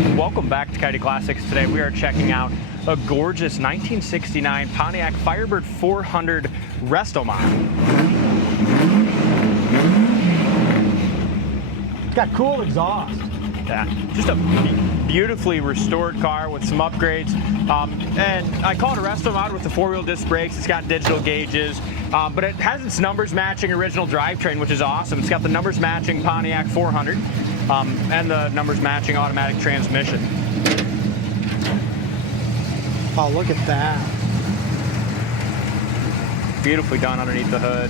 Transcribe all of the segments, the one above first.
Welcome back to Coyote Classics. Today we are checking out a gorgeous 1969 Pontiac Firebird 400 Restomod. It's got cool exhaust. Yeah, just a beautifully restored car with some upgrades. And I call it a Restomod with the four-wheel disc brakes. It's got digital gauges, but it has its numbers matching original drivetrain, which is awesome. It's got the numbers matching Pontiac 400 and the numbers matching automatic transmission. Oh, look at that. Beautifully done underneath the hood.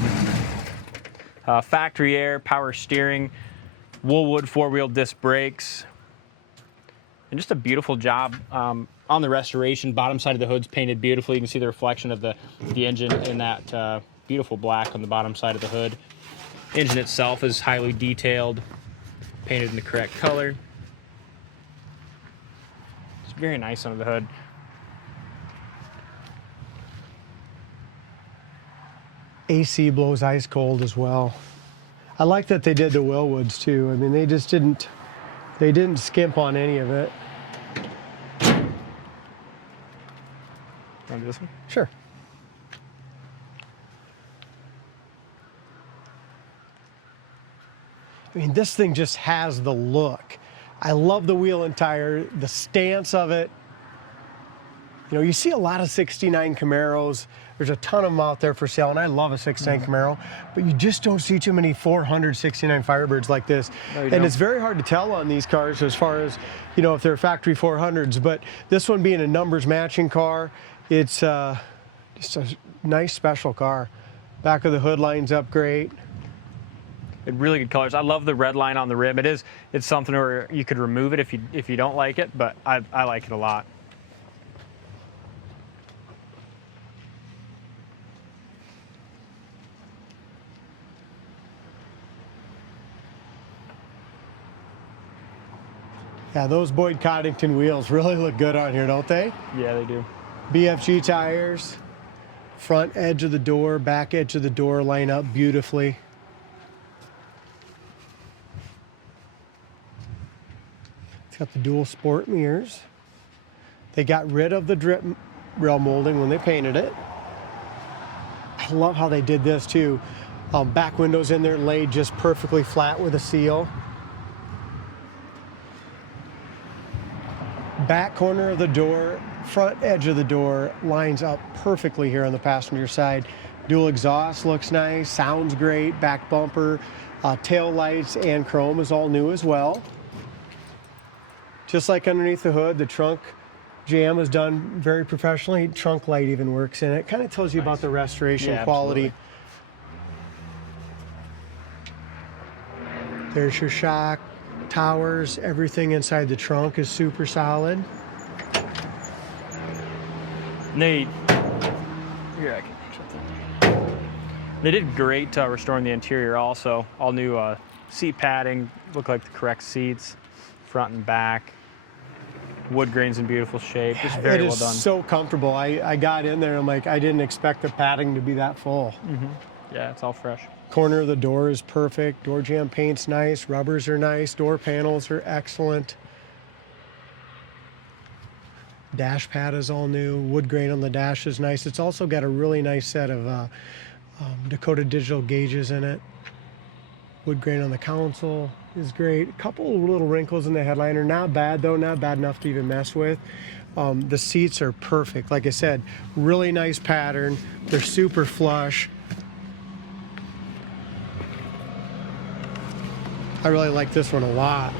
Factory air, power steering, Woolwood four-wheel disc brakes, and just a beautiful job on the restoration. Bottom side of the hood's painted beautifully. You can see the reflection of the engine in that beautiful black on the bottom side of the hood. Engine itself is highly detailed, painted in the correct color. It's very nice under the hood. AC blows ice cold as well. I like that they did the Willwoods too. I mean, they didn't skimp on any of it. Want to do this one? Sure. I mean, this thing just has the look. I love the wheel and tire, the stance of it. You know, you see a lot of 69 Camaros. There's a ton of them out there for sale, and I love a 69 Camaro, but you just don't see too many 469 Firebirds like this. No, and it's very hard to tell on these cars as far as, you know, if they're factory 400s, but this one being a numbers matching car, it's just a nice special car. Back of the hood lines up great. Really good colors. I love the red line on the rim. It's something where you could remove it if you don't like it, but I like it a lot. Yeah, those Boyd Coddington wheels really look good on here, don't they? Yeah, they do. BFG tires, front edge of the door, back edge of the door line up beautifully. It's got the dual sport mirrors. They got rid of the drip rail molding when they painted it. I love how they did this too. Back windows in there laid just perfectly flat with a seal. Back corner of the door, front edge of the door lines up perfectly here on the passenger side. Dual exhaust looks nice, sounds great. Back bumper, tail lights and chrome is all new as well. Just like underneath the hood, the trunk jam is done very professionally. Trunk light even works in it. Kind of tells you about the restoration quality. Absolutely. There's your shock. Towers, everything inside the trunk is super solid. They did great restoring the interior also. All new seat padding, look like the correct seats, front and back. Wood grain's in beautiful shape, just very well done. It is so comfortable. I got in there and I'm like, I didn't expect the padding to be that full. Yeah, it's all fresh. Corner of the door is perfect. Door jamb paint's nice. Rubbers are nice. Door panels are excellent. Dash pad is all new. Wood grain on the dash is nice. It's also got a really nice set of Dakota digital gauges in it. Wood grain on the console is great. A couple of little wrinkles in the headliner. Not bad though, not bad enough to even mess with. The seats are perfect. Like I said, really nice pattern. They're super flush. I really like this one a lot.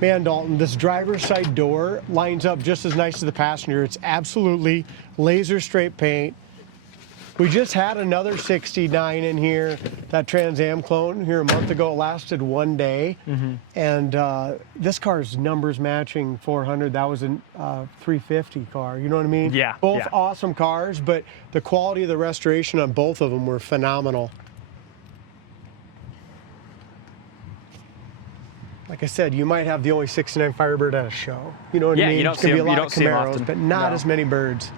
Man, Dalton, this driver's side door lines up just as nice as the passenger. It's absolutely laser straight paint. We just had another 69 in here, that Trans Am clone here a month ago. It lasted one day. And this car's numbers matching 400. That was a 350 car. You know what I mean? Yeah. Both awesome cars, but the quality of the restoration on both of them were phenomenal. Like I said, you might have the only 69 Firebird at a show. You know what I mean? You don't see them, you don't see them often. But not as many birds.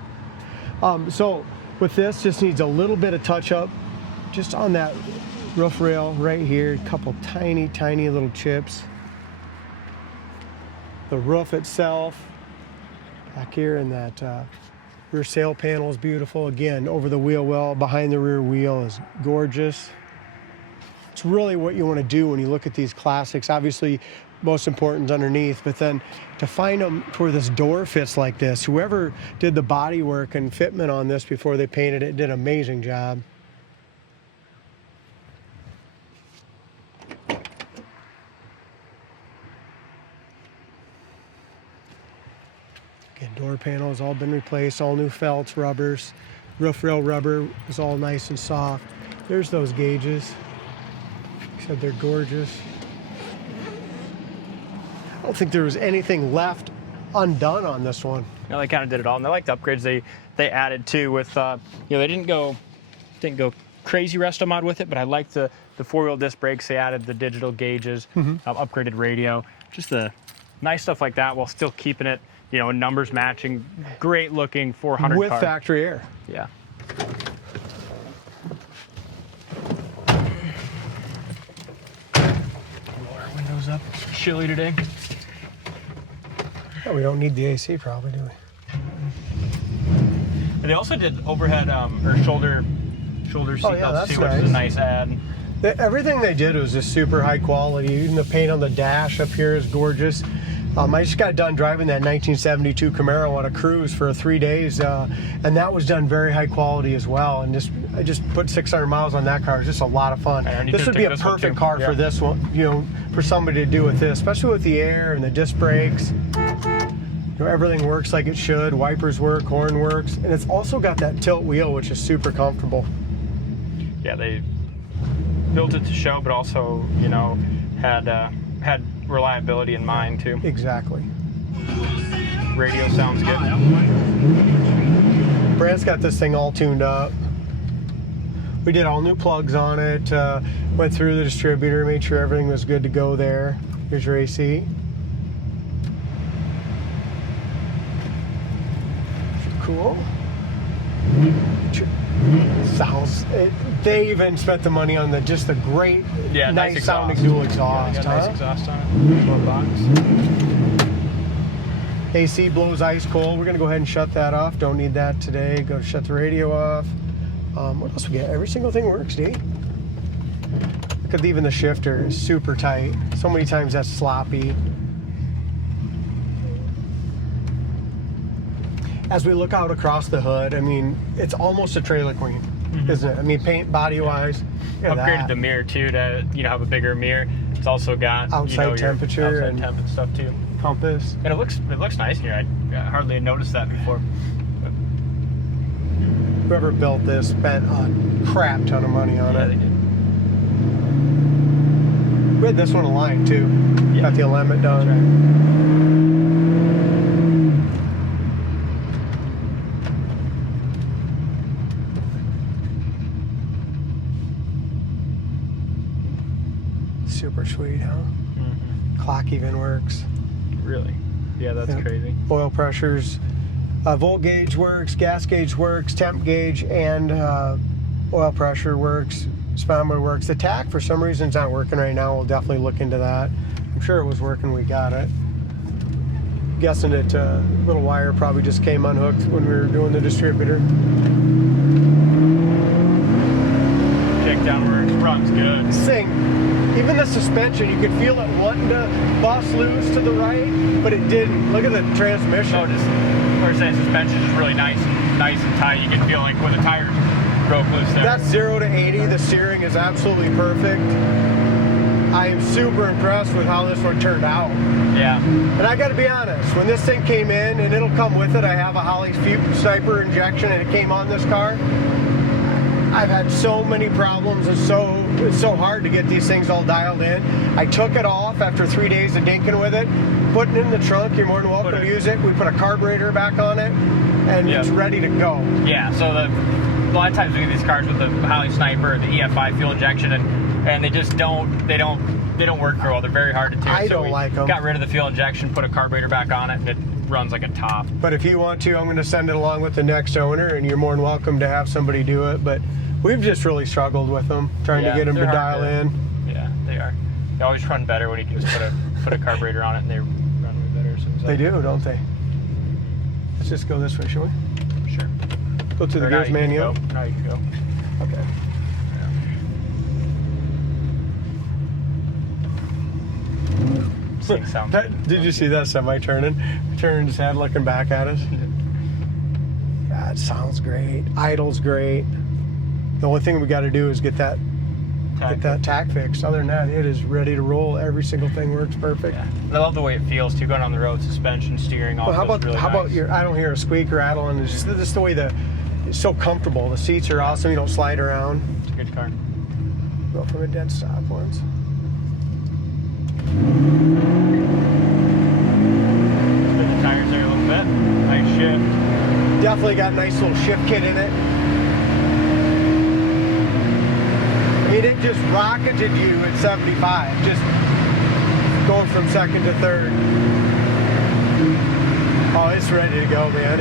So with this, just needs a little bit of touch up just on that roof rail right here. A couple tiny little chips. The roof itself back here in that rear sail panel is beautiful. Again, over the wheel well behind the rear wheel is gorgeous. It's really what you want to do when you look at these classics. Obviously, most important is underneath, but then to find them to where this door fits like this, whoever did the body work and fitment on this before they painted it did an amazing job. Again, door panel has all been replaced, all new felts, rubbers. Roof rail rubber is all nice and soft. There's those gauges. Like I said, they're gorgeous. I don't think there was anything left undone on this one. You know, they kind of did it all, and they like the upgrades they added too. With you know, they didn't go crazy Restomod with it, but I like the 4-wheel disc brakes. They added the digital gauges, upgraded radio, just the nice stuff like that, while still keeping it, you know, numbers matching, great looking 400 with car. factory air. Yeah. Roll our windows up. It's chilly today. Oh, we don't need the AC probably, do we? And they also did overhead or shoulder seatbelts that's too, which is a nice add. Everything they did was just super high quality. Even the paint on the dash up here is gorgeous. I just got done driving that 1972 Camaro on a cruise for 3 days, and that was done very high quality as well. And I just put 600 miles on that car. It was just a lot of fun. This would be a perfect car for this one, you know, for somebody to do with this, especially with the air and the disc brakes. You know, everything works like it should. Wipers work, horn works, and it's also got that tilt wheel, which is super comfortable. Yeah, they built it to show, but also, you know, had reliability in mind too. Exactly. Radio sounds good. Brandt's got this thing all tuned up. We did all new plugs on it, went through the distributor, made sure everything was good to go there. Here's your AC. Cool. Sounds. They even spent the money on just the great, nice sounding dual exhaust. Nice exhaust on it. Little box. AC blows ice cold. We're gonna go ahead and shut that off. Don't need that today. Go to shut the radio off. What else we got? Every single thing works, D. Look at even the shifter is super tight. So many times that's sloppy. As we look out across the hood, I mean, it's almost a trailer queen, isn't it? I mean, paint body-wise. Upgraded the mirror too to, you know, have a bigger mirror. It's also got outside temperature and temp and stuff too. Compass. And it looks nice in here. I hardly had noticed that before. But whoever built this spent a crap ton of money on it. Yeah, they did. We had this one aligned too. Yeah. Got the alignment done. That's right. Super sweet, huh? Clock even works. Really? Yeah, that's crazy. Oil pressures, volt gauge works, gas gauge works, temp gauge, and oil pressure works, speedometer works. The tach, for some reason, is not working right now. We'll definitely look into that. I'm sure it was working when we got it. Guessing that little wire probably just came unhooked when we were doing the distributor. Shakedown works, runs good. This thing, even the suspension, you could feel it wanting to bust loose to the right, but it didn't. Look at the transmission. Oh, just we're saying suspension is really nice and tight. You can feel like when the tires broke loose there. That's 0 to 80. The steering is absolutely perfect. I am super impressed with how this one turned out. Yeah. And I got to be honest, when this thing came in, and it'll come with it, I have a Holley Sniper injection, and it came on this car. I've had so many problems. It's so hard to get these things all dialed in. I took it off after 3 days of dinking with it, putting it in the trunk. You're more than welcome to use it. We put a carburetor back on it, and it's ready to go. Yeah. So a lot of times we get these cars with the Holley Sniper or the EFI fuel injection, and they just don't work very well. They're very hard to tune. I don't like them. Got rid of the fuel injection, put a carburetor back on it, and runs like a top. But if you want to, I'm going to send it along with the next owner, and you're more than welcome to have somebody do it. But we've just really struggled with them, trying to get them to dial in. Yeah, they are. They always run better when you can just put a carburetor on it, and they run way better. They do, don't they? Let's just go this way, shall we? Sure. Go to the gears manual. Now you can go. Okay. This thing sounds Did you see that semi turning his head looking back at us? Yeah, it sounds great. Idle's great. The only thing we got to do is get that tack fixed. Other than that, it is ready to roll. Every single thing works perfect. Yeah. And I love the way it feels too, going on the road. Suspension, steering, all. Well, how really about nice. I don't hear a squeak or rattle, and it's just the way it's so comfortable. The seats are awesome. You don't slide around. It's a good car. Go from a dead stop once. Spin the tires there a little bit. Nice shift. Definitely got a nice little shift kit in it. I mean, it just rocketed you at 75, just going from second to third. Oh, it's ready to go, man.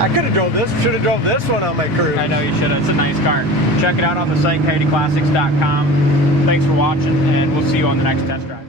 I could have should have drove this one on my cruise. I know you should have. It's a nice car. Check it out on the site, coyoteclassics.com. Thanks for watching, and we'll see you on the next test drive.